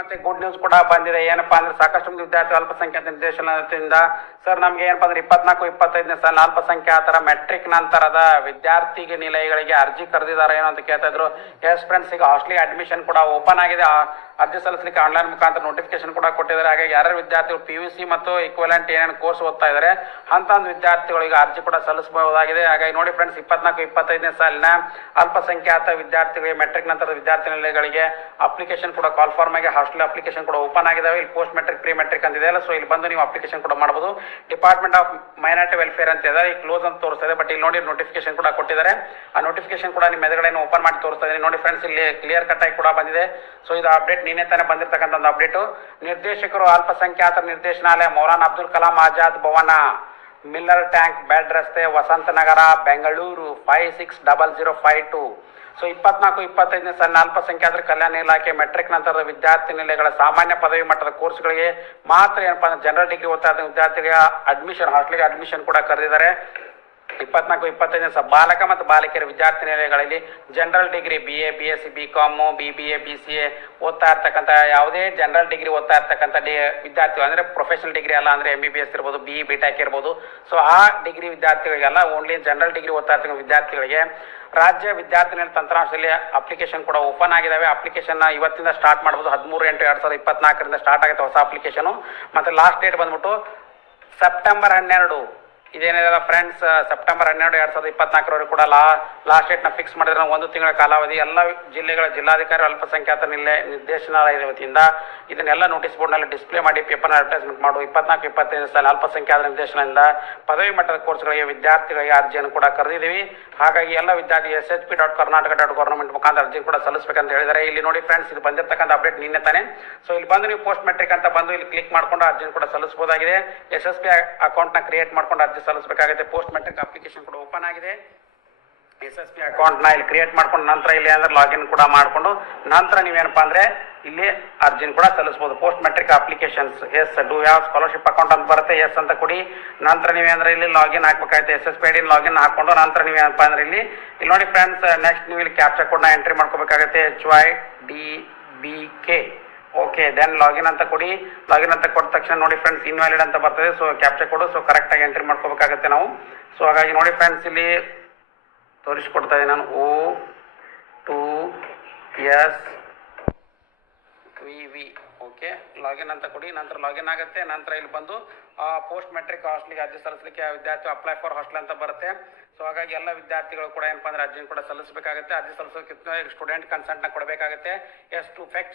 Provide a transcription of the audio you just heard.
ಮತ್ತೆ good news ಕೂಡ ಬಂದಿದೆ. ಏನಪ್ಪಾ ಅಂದ್ರೆ ಸಾಕಷ್ಟು ಮಂದಿ ವಿದ್ಯಾರ್ಥಿ ಅಲ್ಪಸಂಖ್ಯಾತ ನಿರ್ದೇಶನದಿಂದ ಸರ್ ನಮ್ಗೆ ಏನಪ್ಪಾ ಅಂದ್ರೆ 24-25ನೇ ಸಾಲಿನ ಅಲ್ಪಸಂಖ್ಯಾತರ ಮೆಟ್ರಿಕ್ ನಂತರದ ವಿದ್ಯಾರ್ಥಿ ನಿಲಯಗಳಿಗೆ ಅರ್ಜಿ ಕರೆದಿದ್ದಾರೆ ಏನೋ ಅಂತ ಕೇಳ್ತಾ ಇದ್ರು. ಎಸ್ ಫ್ರೆಂಡ್ಸ್, ಈಗ ಹಾಸ್ಟೆಲ್ ಅಡ್ಮಿಷನ್ ಕೂಡ ಓಪನ್ ಆಗಿದೆ. ಅರ್ಜಿ ಸಲ್ಲಿಸಲಿಕ್ಕೆ ಆನ್ಲೈನ್ ಮುಖಾಂತರ ನೋಟಿಫಿಕೇಶನ್ ಕೂಡ ಕೊಟ್ಟಿದ್ದಾರೆ. ಹಾಗಾಗಿ ಯಾರ್ಯಾರು ವಿದ್ಯಾರ್ಥಿಗಳು PUC ಮತ್ತು ಇಕ್ವಲೆಂಟ್ ಏನೇನು ಕೋರ್ಸ್ ಓದ್ತಾ ಇದ್ದಾರೆ ಅಂತ ವಿದ್ಯಾರ್ಥಿಗಳಿಗೆ ಅರ್ಜಿ ಕೂಡ ಸಲ್ಲಿಸಬಹುದಾಗಿದೆ. ಹಾಗಾಗಿ ನೋಡಿ ಫ್ರೆಂಡ್ಸ್, 24-25ನೇ ಸಾಲಿನ ಅಲ್ಪಸಂಖ್ಯಾತ ವಿದ್ಯಾರ್ಥಿಗಳಿಗೆ ಮೆಟ್ರಿಕ್ ನಂತರದ ವಿದ್ಯಾರ್ಥಿ ನಿಲಯಗಳಿಗೆ ಅಪ್ಲಿಕೇಶನ್ ಕೂಡ ಕಾಲ್ ಫಾರ್ಮ್ ಆಗಿ ಹಾಸ್ಟೆಲ್ ಅಪ್ಲಿಕೇಶನ್ ಕೂಡ ಓಪನ್ ಆಗಿದಾವೆ. ಇಲ್ಲಿ ಪೋಸ್ಟ್ ಮೆಟ್ರಿಕ್ ಪ್ರೀ ಮೆಟ್ರಿಕ್ ಅಂತ ಇದೆಯಲ್ಲ, ಸೊ ಇಲ್ಲಿ ಬಂದು ನೀವು ಅಪ್ಲಿಕೇಶನ್ ಕೂಡ ಮಾಡಬಹುದು. ಡಿಪಾರ್ಟ್ಮೆಂಟ್ ಆಫ್ ಮೈನಾರಿಟಿ ವೆಲ್ಫೇರ್ ಅಂತ ಇದೆ, ಈ ಕ್ಲೋಸ್ ಅಂತ ತೋರಿಸ್ತಾ ಇದೆ. ಬಟ್ ಇಲ್ಲಿ ನೋಡಿ ನೋಟಿಫಿಕೇಶನ್ ಕೂಡ ಕೊಟ್ಟಿದ್ದಾರೆ. ಆ ನೋಟಿಫಿಕೇಶನ್ ಕೂಡ ನಿಮ್ಮ ಎದುರುಗಡೆ ಓಪನ್ ಮಾಡಿ ತೋರಿಸ್ತಾ ಇದೆ. ನೋಡಿ ಫ್ರೆಂಡ್ಸ್, ಇಲ್ಲಿ ಕ್ಲಿಯರ್ ಕಟ್ ಆಗಿ ಕೂಡ ಬಂದಿದೆ. ಸೊ ಇದು ಅಪ್ಡೇಟ್ ನಿನ್ನೆ ತಾನೇ ಬಂದಿರತಕ್ಕಂಥ ಒಂದು ಅಪ್ಡೇಟು. ನಿರ್ದೇಶಕರು ಅಲ್ಪಸಂಖ್ಯಾತರ ನಿರ್ದೇಶನಾಲಯ, ಮೌಲಾನಾ ಅಬ್ದುಲ್ ಕಲಾಂ ಆಜಾದ್ ಭವನ, ಮಿಲ್ಲರ್ ಟ್ಯಾಂಕ್, ಬೆಡ್ ರಸ್ತೆ, ವಸಂತ ನಗರ, ಬೆಂಗಳೂರು 560052. ಸೊ 24-25ನೇ ಸಾಲಿನ ಅಲ್ಪಸಂಖ್ಯಾತರ ಕಲ್ಯಾಣ ಇಲಾಖೆ ಮೆಟ್ರಿಕ್ ನಂತರದ ವಿದ್ಯಾರ್ಥಿ ನಿಲಯಗಳ ಸಾಮಾನ್ಯ ಪದವಿ ಮಟ್ಟದ ಕೋರ್ಸ್ಗಳಿಗೆ ಮಾತ್ರ ಏನಪ್ಪಾ ಅಂದ್ರೆ ಜನರಲ್ ಡಿಗ್ರಿ ಓದ್ತಾ ಇದ್ದ ವಿದ್ಯಾರ್ಥಿಗಳ ಅಡ್ಮಿಷನ್, ಹಾಸ್ಟೆಲ್ಗೆ ಅಡ್ಮಿಷನ್ ಕೂಡ ಕರೆದಿದ್ದಾರೆ. 24-25ನೇ ಬಾಲಕ ಮತ್ತು ಬಾಲಿಕೆಯರ ವಿದ್ಯಾರ್ಥಿ ನಿಲಯಗಳಲ್ಲಿ general degree BA, BSc, BCom, BBA, BCA ಓದ್ತಾ ಇರ್ತಕ್ಕಂಥ ಯಾವುದೇ ಜನರಲ್ ಡಿಗ್ರಿ ಓದ್ತಾ ಇರ್ತಕ್ಕಂಥ ವಿದ್ಯಾರ್ಥಿಗಳು ಅಂದರೆ ಪ್ರೊಫೆಷನಲ್ ಡಿಗ್ರಿ ಅಲ್ಲ ಅಂದರೆ MBBS ಇರ್ಬೋದು, BE, BTech ಇರ್ಬೋದು. ಸೊ ಆ ಡಿಗ್ರಿ ವಿದ್ಯಾರ್ಥಿಗಳಿಗೆಲ್ಲ ಓನ್ಲಿ ಜನರಲ್ ಡಿಗ್ರಿ ಓದ್ತಾ ಇರ್ತಕ್ಕಂಥ ವಿದ್ಯಾರ್ಥಿಗಳಿಗೆ ರಾಜ್ಯ ವಿದ್ಯಾರ್ಥಿ ನಿಲಯ ತಂತ್ರಾಂಶದಲ್ಲಿ ಅಪ್ಲಿಕೇಶನ್ ಕೂಡ ಓಪನ್ ಆಗಿದ್ದಾವೆ. ಅಪ್ಲಿಕೇಶನ್ ಇವತ್ತಿಂದ ಸ್ಟಾರ್ಟ್ ಮಾಡ್ಬೋದು. 13/8/2024 ಸ್ಟಾರ್ಟ್ ಆಗುತ್ತೆ ಹೊಸ ಅಪ್ಲಿಕೇಶನು. ಮತ್ತು ಲಾಸ್ಟ್ ಡೇಟ್ ಬಂದ್ಬಿಟ್ಟು ಸೆಪ್ಟೆಂಬರ್ 12. ಇದೇನಿದೆ ಫ್ರೆಂಡ್ಸ್, ಸೆಪ್ಟೆಂಬರ್ 12, 2024 ಕೂಡ ಲಾಸ್ಟ್ ಡೇಟ್ನ ಫಿಕ್ಸ್ ಮಾಡಿದ್ರೆ 1 ತಿಂಗಳ ಕಾಲಾವಧಿ. ಎಲ್ಲ ಜಿಲ್ಲೆಗಳ ಜಿಲ್ಲಾಧಿಕಾರಿ ಅಲ್ಪಸಂಖ್ಯಾತ ನಿರ್ದೇಶನಾಲಯದ ವತಿಯಿಂದ ಇದನ್ನೆಲ್ಲ ನೋಟಿಸ್ ಬೋರ್ಡ್ನಲ್ಲಿ ಡಿಸ್ಪ್ಲೇ ಮಾಡಿ ಪೇಪರ್ನ ಅಡ್ವರ್ಟೈಸ್ಮೆಂಟ್ ಮಾಡು. 24-25ನೇ ಸಾಲಿನ ಅಲ್ಪಸಂಖ್ಯಾತ ನಿರ್ದೇಶನದಿಂದ ಪದವಿ ಮಟ್ಟದ ಕೋರ್ಸ್ಗಳಿಗೆ ವಿದ್ಯಾರ್ಥಿಗಳಿಗೆ ಅರ್ಜಿಯನ್ನು ಕೂಡ ಕರೆದಿದ್ದೀವಿ. ಹಾಗಾಗಿ ಎಲ್ಲ ವಿದ್ಯಾರ್ಥಿ shp.karnataka.government ಮುಖಾಂತರ ಅರ್ಜಿ ಕೂಡ ಸಲ್ಲಿಸಬೇಕಂತ ಹೇಳಿದ್ದಾರೆ. ಇಲ್ಲಿ ನೋಡಿ ಫ್ರೆಂಡ್ಸ್, ಇದು ಬಂದಿರತಕ್ಕಂಥ ಅಪ್ಡೇಟ್ ನಿನ್ನೆ ತಾನೆ. ಸೊ ಇಲ್ಲಿ ಬಂದು ನೀವು ಪೋಸ್ಟ್ ಮೆಟ್ರಿಕ್ ಅಂತ ಬಂದು ಇಲ್ಲಿ ಕ್ಲಿಕ್ ಮಾಡ್ಕೊಂಡು ಅರ್ಜಿಯನ್ನು ಕೂಡ ಸಲ್ಲಿಸಬಹುದಾಗಿದೆ. SSP ಅಕೌಂಟ್ನ ಕ್ರಿಯೇಟ್ ಮಾಡ್ಕೊಂಡು ಅರ್ಜಿ ಸಲ್ಲಿಸಬೇಕಾಗುತ್ತೆ. ಪೋಸ್ಟ್ ಮೆಟ್ರಿಕ್ ಅಪ್ಲಿಕೇಶನ್ ಕೂಡ ಓಪನ್ ಆಗಿದೆ. SSP ಅಕೌಂಟ್ನ ಇಲ್ಲಿ ಕ್ರಿಯೇಟ್ ಮಾಡ್ಕೊಂಡು ನಂತರ ಇಲ್ಲಿ ಅಂದ್ರೆ ಲಾಗಿನ್ ಕೂಡ ಮಾಡಿಕೊಂಡು ನಂತರ ನೀವೇನಪ್ಪ ಅಂದರೆ ಇಲ್ಲಿ ಅರ್ಜಿನ ಕೂಡ ಸಲ್ಲಿಸಬಹುದು. Post matric applications yes do ಯಾವ ಸ್ಕಾಲರ್ಶಿಪ್ ಅಕೌಂಟ್ ಅಂತ ಬರುತ್ತೆ, ಎಸ್ ಅಂತ ಕೊಡಿ. ನಂತರ ನೀವೇಂದ್ರೆ ಇಲ್ಲಿ ಲಾಗಿನ್ ಹಾಕ್ಬೇಕಾಗುತ್ತೆ. SSP ID ಲಾಗಿನ್ ಹಾಕೊಂಡು ನಂತರ ನೀವೇನಪ್ಪ ಅಂದ್ರೆ ಇಲ್ಲಿ ನೋಡಿ ಫ್ರೆಂಡ್ಸ್, ನೆಕ್ಸ್ಟ್ ನೀವು ಇಲ್ಲಿ ಕ್ಯಾಪ್ಚಾ ಕೋಡ್ನ ಎಂಟ್ರಿ ಮಾಡ್ಕೋಬೇಕಾಗುತ್ತೆ. HYDBK. ಓಕೆ, ದೆನ್ ಲಾಗಿನ್ ಅಂತ ಕೊಡಿ. ಲಾಗಿನ್ ಅಂತ ಕೊಟ್ಟ ತಕ್ಷಣ ನೋಡಿ ಫ್ರೆಂಡ್ಸ್, ಇನ್ವ್ಯಾಲಿಡ್ ಅಂತ ಬರ್ತದೆ. ಸೊ ಕ್ಯಾಪ್ಚಾ ಕೋಡು ಸೊ ಕರೆಕ್ಟಾಗಿ ಎಂಟ್ರಿ ಮಾಡ್ಕೋಬೇಕಾಗುತ್ತೆ ನಾವು. ಸೊ ಹಾಗಾಗಿ ನೋಡಿ ಫ್ರೆಂಡ್ಸ್, ಇಲ್ಲಿ ತೋರಿಸ್ಕೊಡ್ತಾ ಇದ್ದೀನಿ ನಾನು. O2SVV. ಓಕೆ, ಲಾಗಿನ್ ಅಂತ ಕೊಡಿ. ನಂತರ ಲಾಗಿನ್ ಆಗುತ್ತೆ. ನಂತರ ಇಲ್ಲಿ ಬಂದು ಪೋಸ್ಟ್ ಮೆಟ್ರಿಕ್ ಹಾಸ್ಟೆಲ್ಗೆ ಅರ್ಜಿ ಸಲ್ಲಿಸಲಿಕ್ಕೆ ವಿದ್ಯಾರ್ಥಿ ಅಪ್ಲೈ ಫಾರ್ ಹಾಸ್ಟೆಲ್ ಅಂತ ಬರುತ್ತೆ. ಸೊ ಹಾಗಾಗಿ ಎಲ್ಲ ವಿದ್ಯಾರ್ಥಿಗಳು ಕೂಡ ಏನಪ್ಪ ಅಂದ್ರೆ ಅರ್ಜಿನ ಕೂಡ ಸಲ್ಲಿಸಬೇಕಾಗುತ್ತೆ. ಅರ್ಜಿ ಸಲ್ಲಿಸೋದಕ್ಕೆ ಸ್ಟೂಡೆಂಟ್ ಕನ್ಸೆಂಟ್ನ ಕೊಡಬೇಕಾಗುತ್ತೆ. To fetch